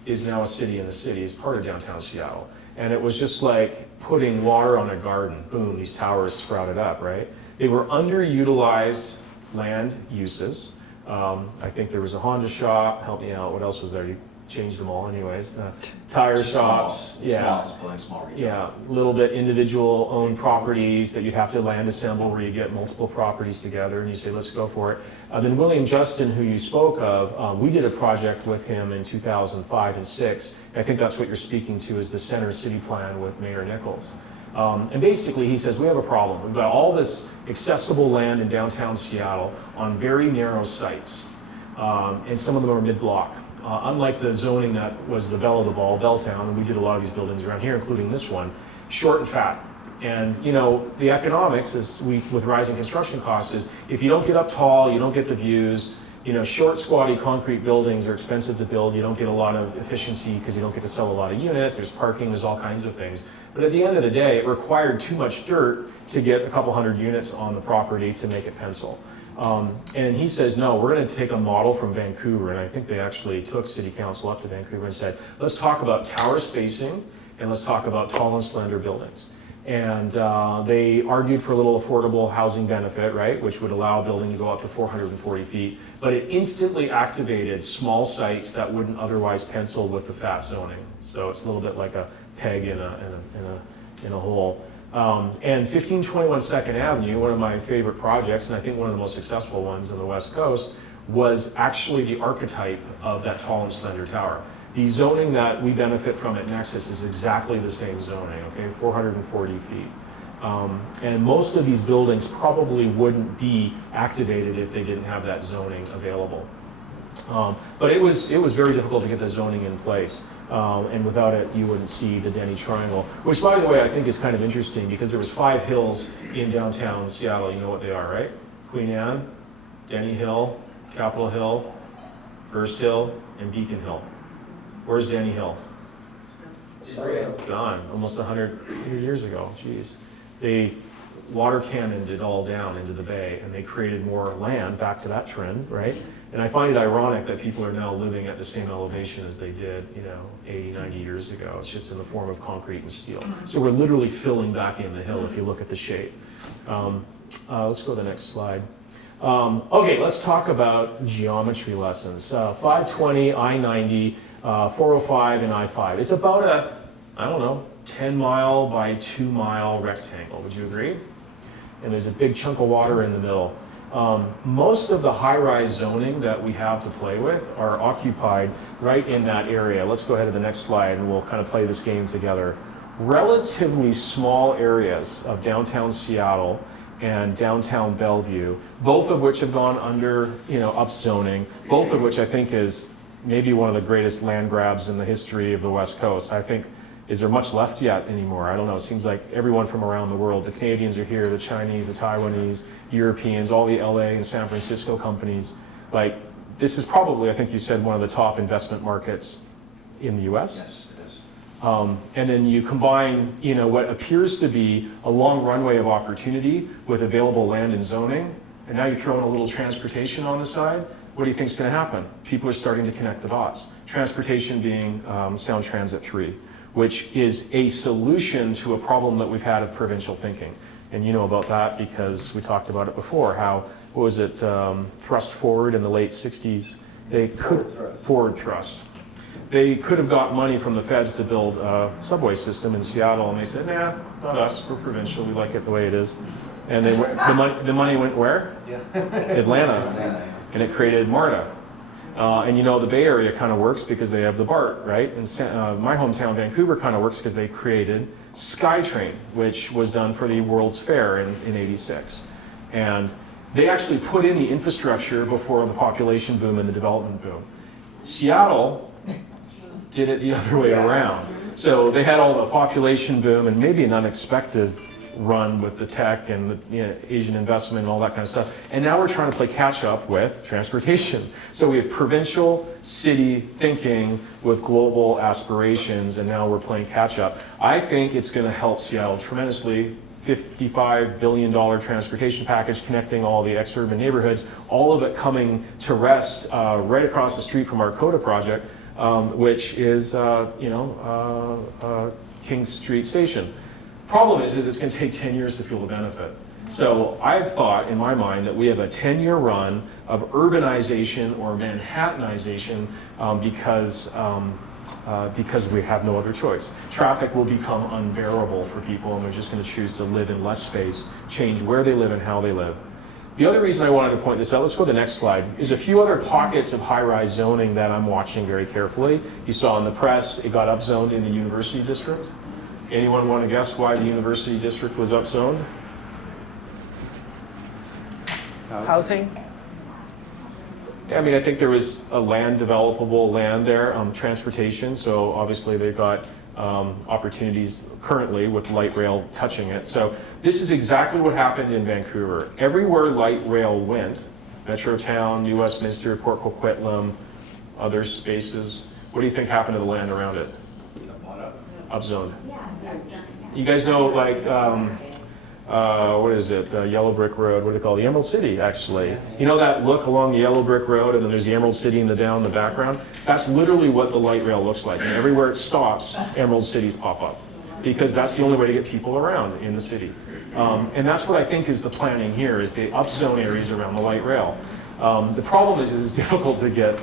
is now a city in the city, is part of downtown Seattle. And it was just like putting water on a garden. Boom, these towers sprouted up, right? They were underutilized land uses. I think there was a Honda shop, help me out, what else was there? You changed them all anyways. Tire Just shops, yeah. Small office buildings, small retail. Yeah, a little bit individual owned properties that you'd have to land assemble where you get multiple properties together and you say, let's go for it. Then William Justin, who you spoke of, we did a project with him in 2005 and 6. I think that's what you're speaking to is the Center City Plan with Mayor Nichols. And basically he says, we have a problem. We've got all this accessible land in downtown Seattle on very narrow sites. And some of them are mid-block. Unlike the zoning that was the belle of the ball, Belltown, and we did a lot of these buildings around here, including this one, short and fat. And the economics is with rising construction costs is if you don't get up tall, you don't get the views. Short, squatty concrete buildings are expensive to build. You don't get a lot of efficiency because you don't get to sell a lot of units. There's parking, there's all kinds of things. But at the end of the day, it required too much dirt to get a couple hundred units on the property to make it pencil. And he says, no, we're going to take a model from Vancouver, and I think they actually took City Council up to Vancouver and said, let's talk about tower spacing, and let's talk about tall and slender buildings. And they argued for a little affordable housing benefit, right, which would allow a building to go up to 440 feet, but it instantly activated small sites that wouldn't otherwise pencil with the fat zoning. So it's a little bit like a peg in a hole. And 1521 2nd Avenue, one of my favorite projects, and I think one of the most successful ones on the West Coast, was actually the archetype of that tall and slender tower. The zoning that we benefit from at Nexus is exactly the same zoning, okay, 440 feet. And most of these buildings probably wouldn't be activated if they didn't have that zoning available. But it was very difficult to get the zoning in place. And without it, you wouldn't see the Denny Triangle, which, by the way, I think is kind of interesting because there was 5 hills in downtown Seattle. You know what they are, right? Queen Anne, Denny Hill, Capitol Hill, First Hill, and Beacon Hill. Where's Denny Hill? Gone, almost 100 years ago. Jeez. They water cannoned it all down into the bay, and they created more land, back to that trend, right? And I find it ironic that people are now living at the same elevation as they did, 80, 90 years ago. It's just in the form of concrete and steel. So we're literally filling back in the hill if you look at the shape. Let's go to the next slide. Okay, let's talk about geometry lessons. 520, I-90, 405, and I-5. It's about a, 10-mile by 2-mile rectangle. Would you agree? And there's a big chunk of water in the middle. Most of the high-rise zoning that we have to play with are occupied right in that area. Let's go ahead to the next slide and we'll kind of play this game together. Relatively small areas of downtown Seattle and downtown Bellevue, both of which have gone under, upzoning, both of which I think is maybe one of the greatest land grabs in the history of the West Coast. I think, is there much left yet anymore? I don't know. It seems like everyone from around the world, the Canadians are here, the Chinese, the Taiwanese, Europeans, all the LA and San Francisco companies. Like, this is probably, I think you said, one of the top investment markets in the US. Yes, it is. And then you combine, what appears to be a long runway of opportunity with available land and zoning, and now you throw in a little transportation on the side. What do you think is going to happen? People are starting to connect the dots. Transportation being Sound Transit 3, which is a solution to a problem that we've had of provincial thinking. And you know about that because we talked about it before, how, what was it, thrust forward in the late 60s? Forward thrust. They could have got money from the feds to build a subway system in Seattle, and they said, nah, not us, we're provincial, we like it the way it is. And they went, the money went where? Yeah. Atlanta, and it created MARTA. And the Bay Area kind of works because they have the BART, right? And my hometown, Vancouver, kind of works because they created SkyTrain, which was done for the World's Fair in '86. And they actually put in the infrastructure before the population boom and the development boom. Seattle did it the other way around. So they had all the population boom and maybe an unexpected run with the tech and the Asian investment and all that kind of stuff. And now we're trying to play catch up with transportation. So we have provincial city thinking with global aspirations, and now we're playing catch up. I think it's going to help Seattle tremendously. $55 billion transportation package connecting all the ex-urban neighborhoods, all of it coming to rest right across the street from our CODA project, which is King Street Station. Problem is it's going to take 10 years to feel the benefit. So I've thought in my mind that we have a 10-year run of urbanization or Manhattanization because we have no other choice. Traffic will become unbearable for people, and they're just going to choose to live in less space, change where they live and how they live. The other reason I wanted to point this out, let's go to the next slide, is a few other pockets of high-rise zoning that I'm watching very carefully. You saw in the press, it got upzoned in the University District. Anyone want to guess why the University District was upzoned? Housing? Yeah, I think there was a developable land there, transportation, so obviously they've got opportunities currently with light rail touching it. So this is exactly what happened in Vancouver. Everywhere light rail went, Metrotown, New Westminster, Port Coquitlam, other spaces, what do you think happened to the land around it? Upzoned. You guys know, what is it, Yellow Brick Road, what do they call it? The Emerald City, actually. You know that look along the Yellow Brick Road, and then there's the Emerald City in the background? That's literally what the light rail looks like. And everywhere it stops, Emerald Cities pop up, because that's the only way to get people around in the city. And that's what I think is the planning here, is the upzone areas around the light rail. The problem is it's difficult to get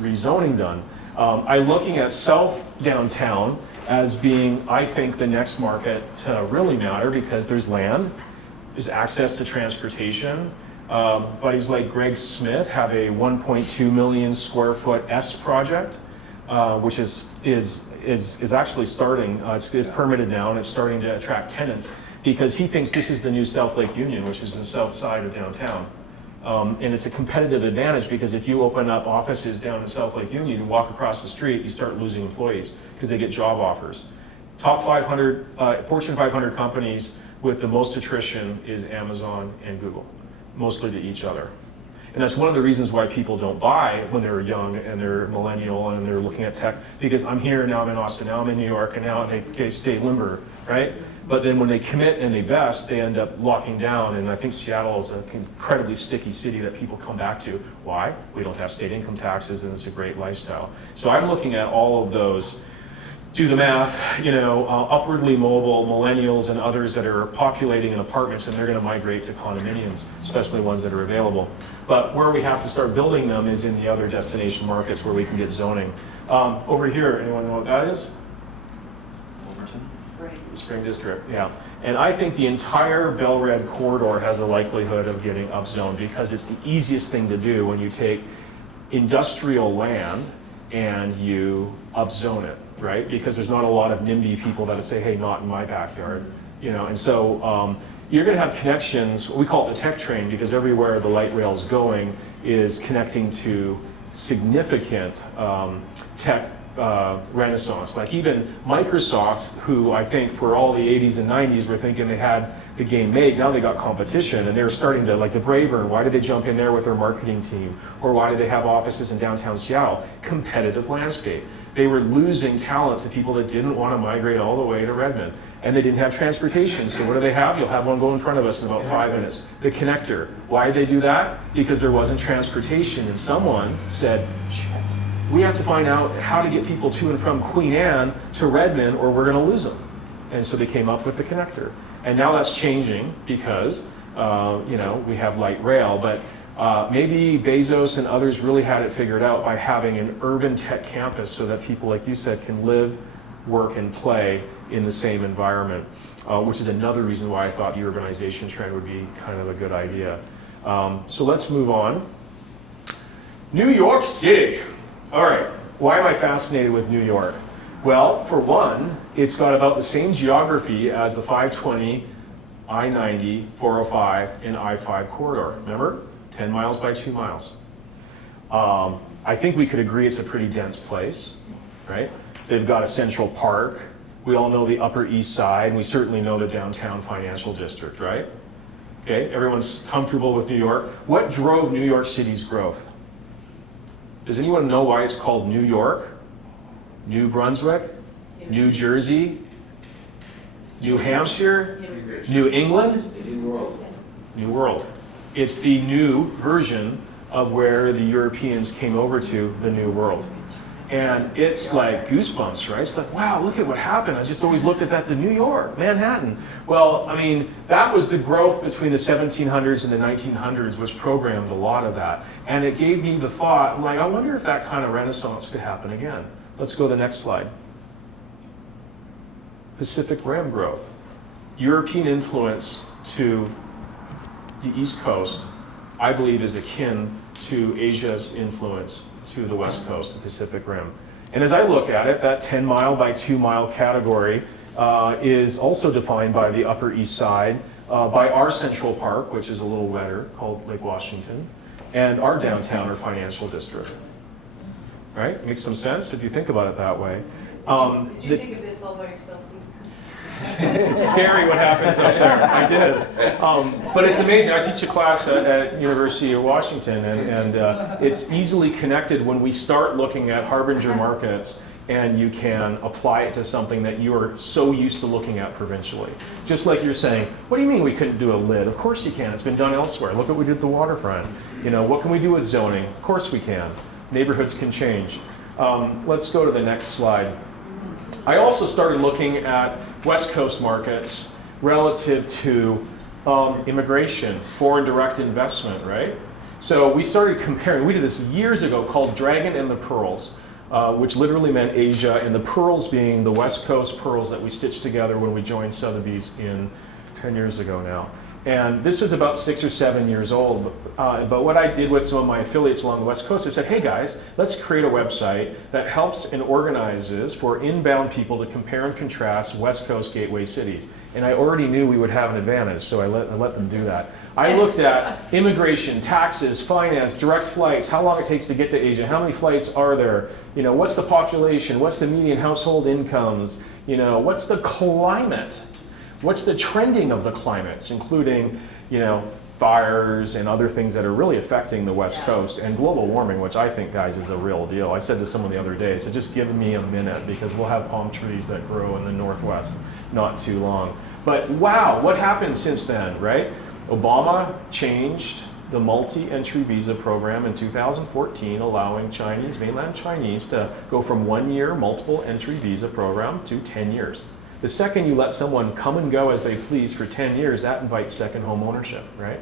rezoning done. I'm looking at South Downtown as being, I think, the next market to really matter, because there's land, there's access to transportation. Buddies like Greg Smith have a 1.2 million square foot S project, which is actually starting, it's permitted now, and it's starting to attract tenants. because he thinks this is the new South Lake Union, which is the south side of downtown. And it's a competitive advantage because if you open up offices down in South Lake Union, you walk across the street, you start losing employees because they get job offers. Top 500, Fortune 500 companies with the most attrition is Amazon and Google, mostly to each other. And that's one of the reasons why people don't buy when they're young and they're millennial and they're looking at tech, because I'm here, now I'm in Austin, now I'm in New York, and now they stay limber, right? But then when they commit and they vest, they end up locking down, and I think Seattle is an incredibly sticky city that people come back to. Why? We don't have state income taxes and it's a great lifestyle. So I'm looking at all of those, do the math, upwardly mobile millennials and others that are populating in apartments, and they're gonna migrate to condominiums, especially ones that are available. But where we have to start building them is in the other destination markets where we can get zoning. Over here, anyone know what that is? The Spring District, yeah. And I think the entire Bel-Red corridor has a likelihood of getting upzoned because it's the easiest thing to do when you take industrial land and you upzone it, right? Because there's not a lot of NIMBY people that say, hey, not in my backyard, and so you're gonna have connections, we call it the tech train, because everywhere the light rail is going is connecting to significant tech renaissance. Like even Microsoft, who I think for all the 80s and 90s were thinking they had the game made, now they got competition and they're starting to, like the Braver, why did they jump in there with their marketing team? Or why did they have offices in downtown Seattle? Competitive landscape. They were losing talent to people that didn't want to migrate all the way to Redmond. And they didn't have transportation, so what do they have? You'll have one go in front of us in about 5 minutes. The connector. Why did they do that? Because there wasn't transportation, and someone said, shit, we have to find out how to get people to and from Queen Anne to Redmond or we're gonna lose them. And so they came up with the connector. And now that's changing because, we have light rail, but maybe Bezos and others really had it figured out by having an urban tech campus so that people, like you said, can live, work, and play in the same environment, which is another reason why I thought the urbanization trend would be kind of a good idea. So let's move on. New York City. All right, why am I fascinated with New York? Well, for one, it's got about the same geography as the 520, I-90, 405, and I-5 corridor. Remember? 10 miles by 2 miles. I think we could agree it's a pretty dense place, right? They've got a Central Park. We all know the Upper East Side, and we certainly know the downtown financial district, right? Okay, everyone's comfortable with New York. What drove New York City's growth? Does anyone know why it's called New York? New Brunswick? New Jersey? New Hampshire? New England? New World. New World. It's the new version of where the Europeans came over to the New World. And it's like goosebumps, right? It's like, wow, look at what happened. I just always looked at that to New York, Manhattan. Well, I mean, that was the growth between the 1700s and the 1900s, which programmed a lot of that. And it gave me the thought, like, I wonder if that kind of renaissance could happen again. Let's go to the next slide. Pacific Rim growth. European influence to the East Coast, I believe, is akin to Asia's influence to the West Coast, the Pacific Rim. And as I look at it, that 10 mile by 2 mile category is also defined by the Upper East Side, by our Central Park, which is a little wetter, called Lake Washington, and our downtown or financial district. Right? Makes some sense if you think about it that way. Did you think of this all by yourself? It's scary what happens up there. I did. But it's amazing. I teach a class at University of Washington, and it's easily connected when we start looking at harbinger markets and you can apply it to something that you are so used to looking at provincially. Just like you're saying, what do you mean we couldn't do a lid? Of course you can. It's been done elsewhere. Look what we did at the waterfront. What can we do with zoning? Of course we can. Neighborhoods can change. Let's go to the next slide. I also started looking at West Coast markets relative to immigration, foreign direct investment, right? So we started comparing, we did this years ago called Dragon and the Pearls, which literally meant Asia, and the pearls being the West Coast pearls that we stitched together when we joined Sotheby's 10 years ago now. And this is about 6 or 7 years old. But what I did with some of my affiliates along the West Coast, I said, hey guys, let's create a website that helps and organizes for inbound people to compare and contrast West Coast gateway cities. And I already knew we would have an advantage, so I let them do that. I looked at immigration, taxes, finance, direct flights, how long it takes to get to Asia, how many flights are there, what's the population, what's the median household incomes, what's the climate, what's the trending of the climates, including, fires and other things that are really affecting the West Coast, and global warming, which I think, guys, is a real deal. I said to someone the other day, I said, just give me a minute, because we'll have palm trees that grow in the Northwest not too long. But wow, what happened since then, right? Obama changed the multi-entry visa program in 2014, allowing mainland Chinese to go from 1 year multiple entry visa program to 10 years. The second you let someone come and go as they please for 10 years, that invites second home ownership, right?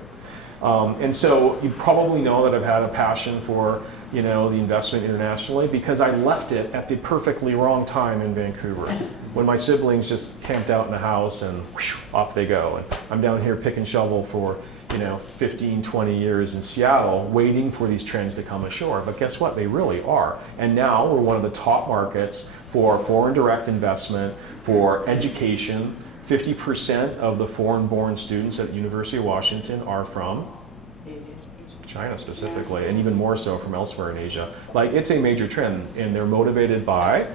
And so you probably know that I've had a passion for the investment internationally, because I left it at the perfectly wrong time in Vancouver, when my siblings just camped out in the house and whoosh, off they go. And I'm down here pick and shovel for 15, 20 years in Seattle, waiting for these trends to come ashore. But guess what? They really are. And now we're one of the top markets for foreign direct investment, for education. 50% of the foreign-born students at the University of Washington are from China specifically, and even more so from elsewhere in Asia. Like, it's a major trend, and they're motivated by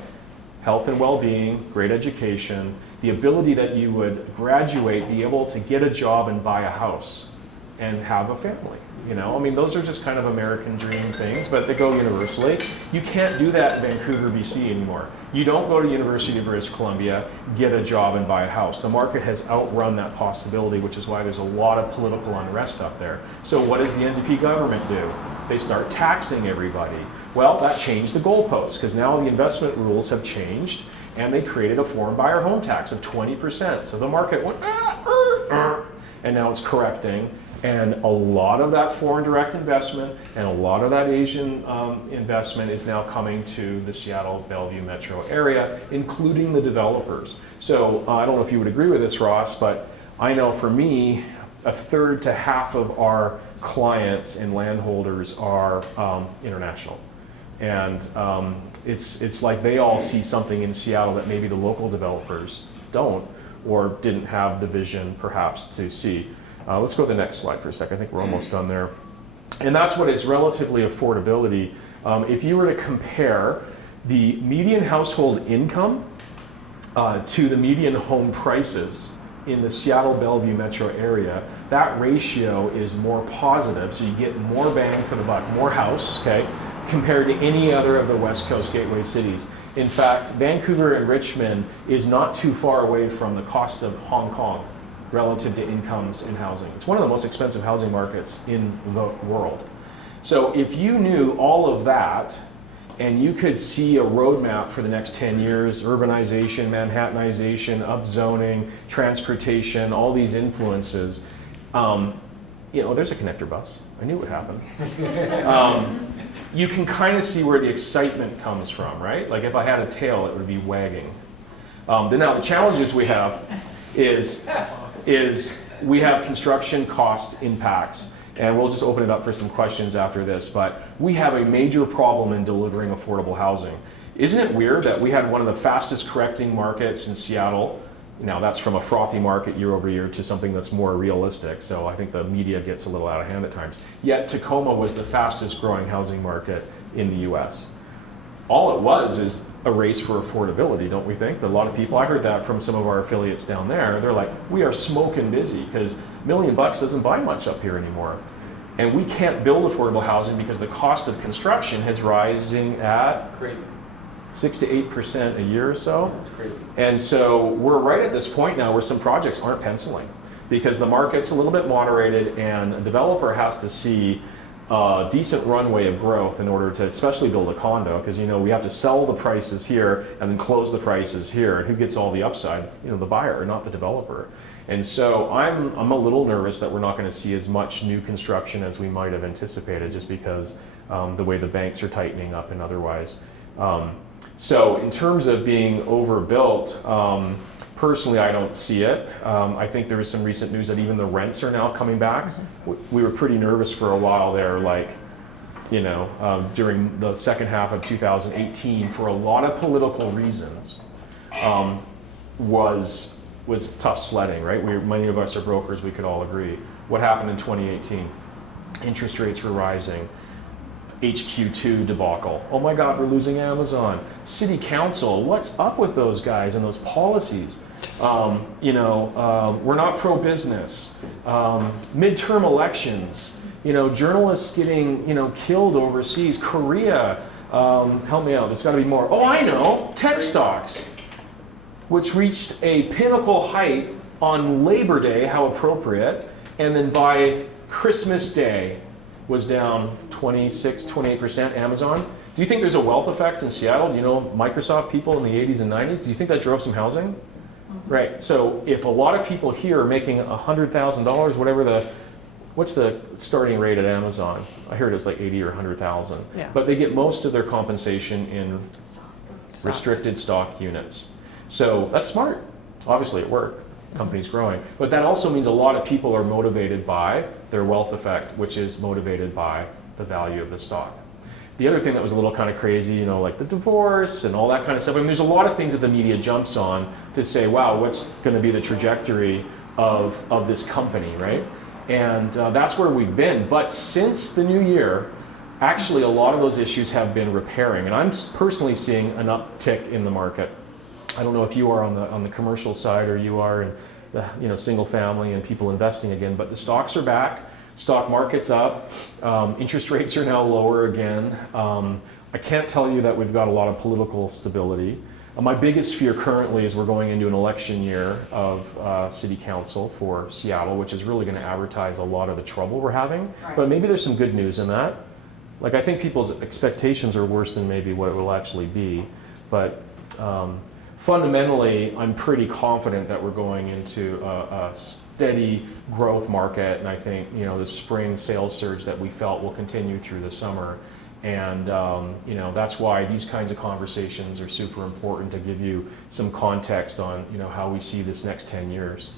health and well-being, great education, the ability that you would graduate, be able to get a job and buy a house and have a family. Those are just kind of American dream things, but they go universally. You can't do that in Vancouver, BC anymore. You don't go to University of British Columbia, get a job and buy a house. The market has outrun that possibility, which is why there's a lot of political unrest up there. So what does the NDP government do? They start taxing everybody. Well, that changed the goalposts, because now the investment rules have changed, and they created a foreign buyer home tax of 20%. So the market went, and now it's correcting. And a lot of that foreign direct investment and a lot of that Asian investment is now coming to the Seattle Bellevue metro area, including the developers. So I don't know if you would agree with this, Ross, but I know for me, a third to half of our clients and landholders are international. And it's like they all see something in Seattle that maybe the local developers don't, or didn't have the vision perhaps to see. Let's go to the next slide for a second. I think we're almost done there. And that's what is relatively affordability. If you were to compare the median household income to the median home prices in the Seattle Bellevue metro area, that ratio is more positive. So you get more bang for the buck, more house, okay, compared to any other of the West Coast gateway cities. In fact, Vancouver and Richmond is not too far away from the cost of Hong Kong relative to incomes in housing. It's one of the most expensive housing markets in the world. So if you knew all of that, and you could see a roadmap for the next 10 years, urbanization, Manhattanization, upzoning, transportation, all these influences, there's a connector bus. I knew it would happen. You can kind of see where the excitement comes from, right? Like if I had a tail, it would be wagging. Now the challenges we have is we have construction cost impacts, and we'll just open it up for some questions after this, but we have a major problem in delivering affordable housing. Isn't it weird that we had one of the fastest correcting markets in Seattle? Now that's from a frothy market year over year to something that's more realistic, so I think the media gets a little out of hand at times. Yet Tacoma was the fastest growing housing market in the US. All it was is a race for affordability, don't we think? A lot of people, I heard that from some of our affiliates down there, they're like, we are smoking busy because $1 million doesn't buy much up here anymore. And we can't build affordable housing because the cost of construction is rising at Crazy. 6 to 8% a year or so. That's crazy. And so we're right at this point now where some projects aren't penciling because the market's a little bit moderated and a developer has to see a decent runway of growth in order to especially build a condo, because we have to sell the prices here and then close the prices here, and who gets all the upside? The buyer, not the developer. And so I'm a little nervous that we're not going to see as much new construction as we might have anticipated, just because the way the banks are tightening up and otherwise. So in terms of being overbuilt, personally, I don't see it. I think there was some recent news that even the rents are now coming back. We were pretty nervous for a while there, during the second half of 2018, for a lot of political reasons, was was tough sledding, right? Many of us are brokers, we could all agree. What happened in 2018? Interest rates were rising. HQ2 debacle. Oh my God, we're losing Amazon. City Council, what's up with those guys and those policies? We're not pro-business. Midterm elections, journalists getting, killed overseas. Korea, help me out, there's gotta be more. Oh, I know, tech stocks, which reached a pinnacle height on Labor Day, how appropriate, and then by Christmas Day was down 26, 28%, Amazon. Do you think there's a wealth effect in Seattle? Do you know Microsoft people in the 80s and 90s? Do you think that drove some housing? Mm-hmm. Right, so if a lot of people here are making $100,000, what's the starting rate at Amazon? I heard it was like 80 or 100,000. Yeah. But they get most of their compensation in restricted stock units. So that's smart. Obviously it worked. Company's growing. But that also means a lot of people are motivated by their wealth effect, which is motivated by the value of the stock. The other thing that was a little kind of crazy, like the divorce and all that kind of stuff. I mean, there's a lot of things that the media jumps on to say, wow, what's going to be the trajectory of this company, right? And that's where we've been. But since the new year, actually a lot of those issues have been repairing. And I'm personally seeing an uptick in the market. I don't know if you are on the commercial side or you are in the single family and people investing again, but the stocks are back, stock market's up, interest rates are now lower again. I can't tell you that we've got a lot of political stability. My biggest fear currently is we're going into an election year of city council for Seattle, which is really going to advertise a lot of the trouble we're having. Right. But maybe there's some good news in that. Like, I think people's expectations are worse than maybe what it will actually be. But fundamentally, I'm pretty confident that we're going into a steady growth market, and I think the spring sales surge that we felt will continue through the summer, and that's why these kinds of conversations are super important to give you some context on how we see this next 10 years.